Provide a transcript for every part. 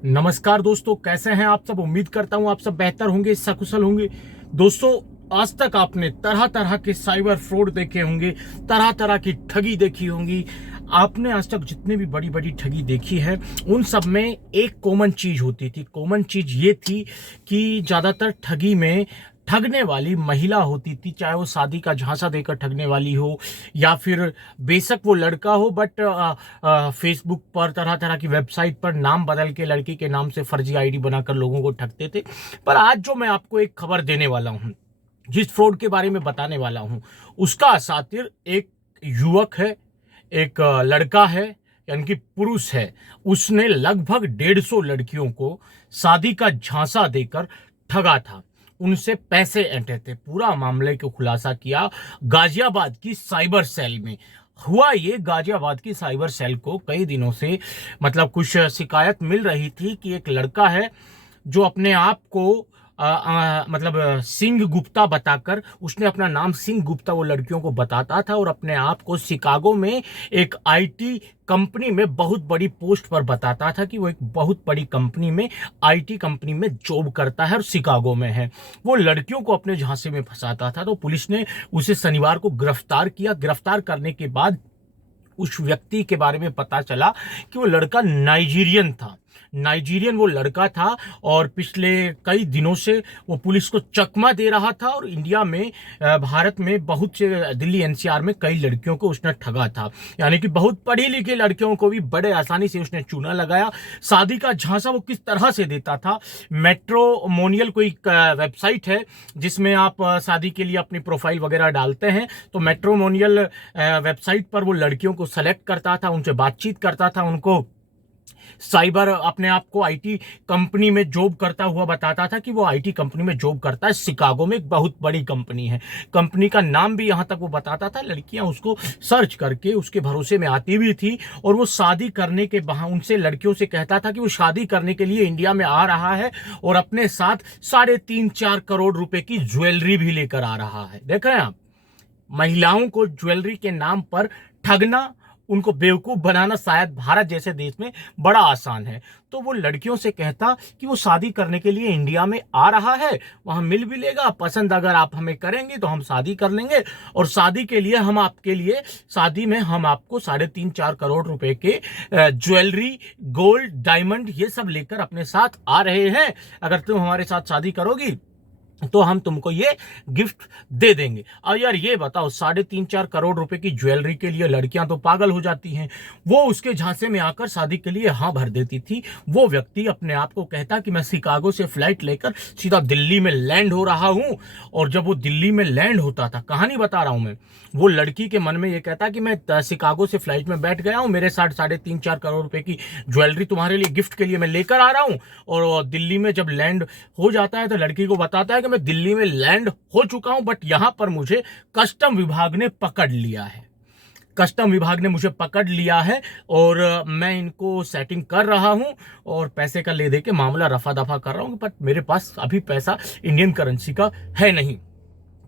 नमस्कार दोस्तों, कैसे हैं आप सब। उम्मीद करता हूं आप सब बेहतर होंगे, सकुशल होंगे। दोस्तों, आज तक आपने तरह तरह के साइबर फ्रॉड देखे होंगे, तरह तरह की ठगी देखी होंगी। आपने आज तक जितने भी बड़ी बड़ी ठगी देखी है उन सब में एक कॉमन चीज होती थी। कॉमन चीज ये थी कि ज्यादातर ठगी में ठगने वाली महिला होती थी, चाहे वो शादी का झांसा देकर ठगने वाली हो या फिर बेशक वो लड़का हो, बट फेसबुक पर तरह तरह की वेबसाइट पर नाम बदल के लड़की के नाम से फर्जी आईडी बनाकर लोगों को ठगते थे। पर आज जो मैं आपको एक खबर देने वाला हूं, जिस फ्रॉड के बारे में बताने वाला हूं, उसका असातिर एक युवक है, एक लड़का है, यानी कि पुरुष है। उसने लगभग 150 लड़कियों को शादी का झांसा देकर ठगा था, उनसे पैसे ऐंठे थे। पूरा मामले को खुलासा किया गाजियाबाद की साइबर सेल में। हुआ ये, गाजियाबाद की साइबर सेल को कई दिनों से कुछ शिकायत मिल रही थी कि एक लड़का है जो अपने आप को सिंह गुप्ता बताकर, उसने अपना नाम सिंह गुप्ता वो लड़कियों को बताता था और अपने आप को शिकागो में एक आईटी कंपनी में बहुत बड़ी पोस्ट पर बताता था कि वो एक बहुत बड़ी कंपनी में, आईटी कंपनी में जॉब करता है और शिकागो में है। वो लड़कियों को अपने झांसे में फंसाता था। तो पुलिस ने उसे शनिवार को गिरफ्तार किया। गिरफ्तार करने के बाद उस व्यक्ति के बारे में पता चला कि वो लड़का नाइजीरियन था। नाइजीरियन वो लड़का था और पिछले कई दिनों से वो पुलिस को चकमा दे रहा था और इंडिया में, भारत में बहुत से, दिल्ली एनसीआर में कई लड़कियों को उसने ठगा था। यानी कि बहुत पढ़ी लिखी लड़कियों को भी बड़े आसानी से उसने चूना लगाया। शादी का झांसा वो किस तरह से देता था। मैट्रोमोनियल कोई वेबसाइट है जिसमें आप शादी के लिए अपनी प्रोफाइल वगैरह डालते हैं, तो मैट्रोमोनियल वेबसाइट पर वो लड़कियों को सेलेक्ट करता था, उनसे बातचीत करता था, उनको साइबर, अपने आप को आईटी कंपनी में जॉब करता हुआ बताता था कि वो आईटी कंपनी में जॉब करता है, शिकागो में एक बहुत बड़ी कंपनी है। कंपनी का नाम भी यहां तक वो बताता था। लड़कियां उसको सर्च करके उसके भरोसे में आती भी थी और वो शादी करने के बहाने उनसे, लड़कियों से कहता था कि वो शादी करने के लिए इंडिया में आ रहा है और अपने साथ 3.5-4 करोड़ रुपए की ज्वेलरी भी लेकर आ रहा है। देख रहे हैं आप, महिलाओं को ज्वेलरी के नाम पर ठगना, उनको बेवकूफ बनाना शायद भारत जैसे देश में बड़ा आसान है। तो वो लड़कियों से कहता कि वो शादी करने के लिए इंडिया में आ रहा है, वहां मिल भी लेगा, पसंद अगर आप हमें करेंगे तो हम शादी कर लेंगे और शादी के लिए हम आपके लिए, शादी में हम आपको 3.5-4 करोड़ रुपए के ज्वेलरी, गोल्ड, डायमंड, ये सब लेकर अपने साथ आ रहे हैं। अगर तुम हमारे साथ शादी करोगी तो हम तुमको ये गिफ्ट दे देंगे। और यार ये बताओ, 3.5-4 करोड़ रुपए की ज्वेलरी के लिए लड़कियां तो पागल हो जाती हैं। वो उसके झांसे में आकर शादी के लिए हाँ भर देती थी। वो व्यक्ति अपने आप को कहता कि मैं शिकागो से फ्लाइट लेकर सीधा दिल्ली में लैंड हो रहा हूं। और जब वो दिल्ली में लैंड होता था, कहानी बता रहा हूं मैं, वो लड़की के मन में ये कहता कि मैं शिकागो से फ्लाइट में बैठ गया हूं, मेरे साथ 3.5-4 करोड़ रुपए की ज्वेलरी तुम्हारे लिए गिफ्ट के लिए मैं लेकर आ रहा हूं। और दिल्ली में जब लैंड हो जाता है तो लड़की को बताता है कि मैं दिल्ली में लैंड हो चुका हूं, बट यहां पर मुझे कस्टम विभाग ने पकड़ लिया है। कस्टम विभाग ने मुझे पकड़ लिया है और मैं इनको सेटिंग कर रहा हूं और पैसे का ले दे के मामला रफा दफा कर रहा हूं, बट मेरे पास अभी पैसा इंडियन करेंसी का है नहीं,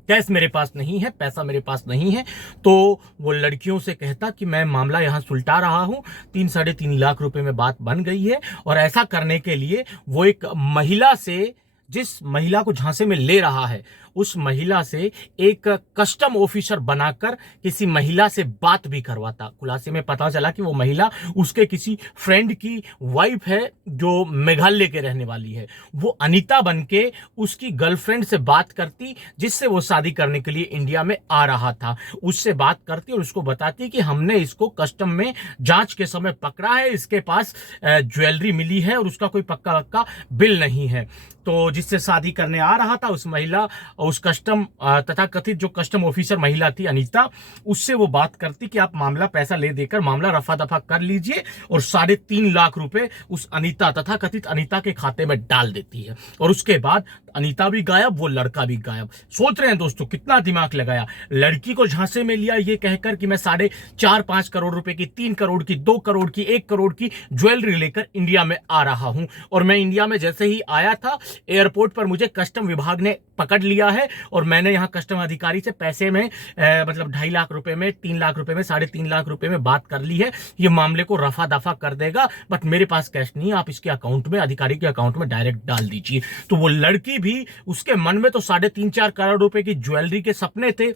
कैश मेरे पास नहीं है, पैसा मेरे पास नहीं है। तो वो लड़कियों से कहता कि मैं मामला यहां सुलटा रहा हूं, 3-3.5 लाख रुपए में बात बन गई है। और ऐसा करने के लिए वो एक महिला से, जिस महिला को झांसे में ले रहा है, उस महिला से एक कस्टम ऑफिसर बनाकर किसी महिला से बात भी करवाता। खुलासे में पता चला कि वो महिला उसके किसी फ्रेंड की वाइफ है जो मेघालय के रहने वाली है। वो अनीता बनके उसकी गर्लफ्रेंड से बात करती, जिससे वो शादी करने के लिए इंडिया में आ रहा था। उससे बात करती और उसको बताती कि हमने इसको कस्टम में जांच के समय पकड़ा है, इसके पास ज्वेलरी मिली है और उसका कोई पक्का बिल नहीं है। तो जिससे शादी करने आ रहा था, उस महिला, उस कस्टम तथा कथित जो कस्टम ऑफिसर महिला थी अनीता, उससे वो बात करती कि आप मामला, पैसा ले देकर मामला रफा दफा कर लीजिए, और 3.5 लाख रुपए उस अनीता तथा कथित अनीता के खाते में डाल देती है। और उसके बाद अनीता भी गायब, वो लड़का भी गायब। सोच रहे हैं दोस्तों कितना दिमाग लगाया। लड़की को झांसे में लिया ये कहकर कि मैं 4.5-5 करोड़ रुपए की, 3 करोड़ की, 2 करोड़ की, 1 करोड़ की ज्वेलरी लेकर इंडिया में आ रहा हूं। और मैं इंडिया में जैसे ही आया था, एयरपोर्ट पर मुझे कस्टम विभाग ने पकड़ लिया है और मैंने यहाँ कस्टम अधिकारी से पैसे में मतलब 2.5 लाख रुपए में, 3 लाख रुपए में, 3.5 लाख रुपए में बात कर ली है, ये मामले को रफा दफा कर देगा, बट मेरे पास कैश नहीं है, आप इसके अकाउंट में, अधिकारी के अकाउंट में डायरेक्ट डाल दीजिए। तो वो लड़की भी, उसके मन में तो 3.5-4 करोड़ रुपए की ज्वेलरी के सपने थे,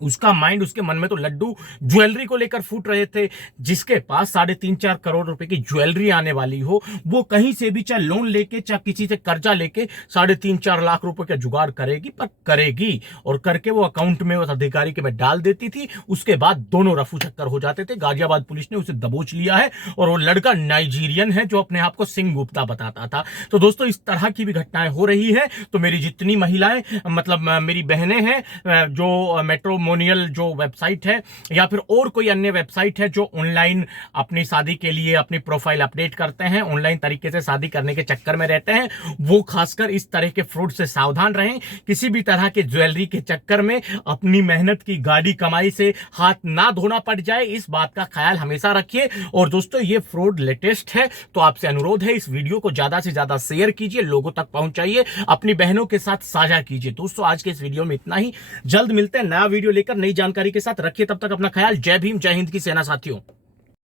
उसका माइंड, उसके मन में तो लड्डू ज्वेलरी को लेकर फूट रहे थे। जिसके पास 3.5-4 करोड़ रुपए की ज्वेलरी आने वाली हो, वो कहीं से भी चाहे लोन लेके, चाहे किसी से कर्जा लेके 3.5-4 लाख रुपए का जुगाड़ करेगी, पर करेगी, और करके वो अकाउंट में उस अधिकारी के में डाल देती थी। उसके बाद दोनों रफू चक्कर हो जाते थे। गाजियाबाद पुलिस ने उसे दबोच लिया है और वो लड़का नाइजीरियन है जो अपने आप को सिंह गुप्ता बताता था। तो दोस्तों, इस तरह की भी घटनाएं हो रही है। तो मेरी जितनी महिलाएं, मतलब मेरी बहनें हैं, जो मैट्रिमोनियल जो वेबसाइट है या फिर और कोई अन्य वेबसाइट है जो ऑनलाइन अपनी शादी के लिए अपनी प्रोफाइल अपडेट करते हैं, ऑनलाइन तरीके से शादी करने के चक्कर में रहते हैं, वो खासकर इस तरह के फ्रॉड से सावधान रहें। किसी भी तरह के ज्वेलरी के चक्कर में अपनी मेहनत की गाड़ी कमाई से हाथ ना धोना पड़ जाए, इस बात का ख्याल हमेशा रखिए। और दोस्तों, ये फ्रॉड लेटेस्ट है, तो आपसे अनुरोध है, इस वीडियो को ज्यादा से ज्यादा शेयर कीजिए, लोगों तक पहुंचाइए, अपनी बहनों के साथ साझा कीजिए। दोस्तों, आज के इस वीडियो में इतना ही। जल्द मिलते हैं नया वीडियो लेकर, नई जानकारी के साथ। रखिए तब तक अपना ख्याल। जय भीम, जय हिंद की सेना साथियों।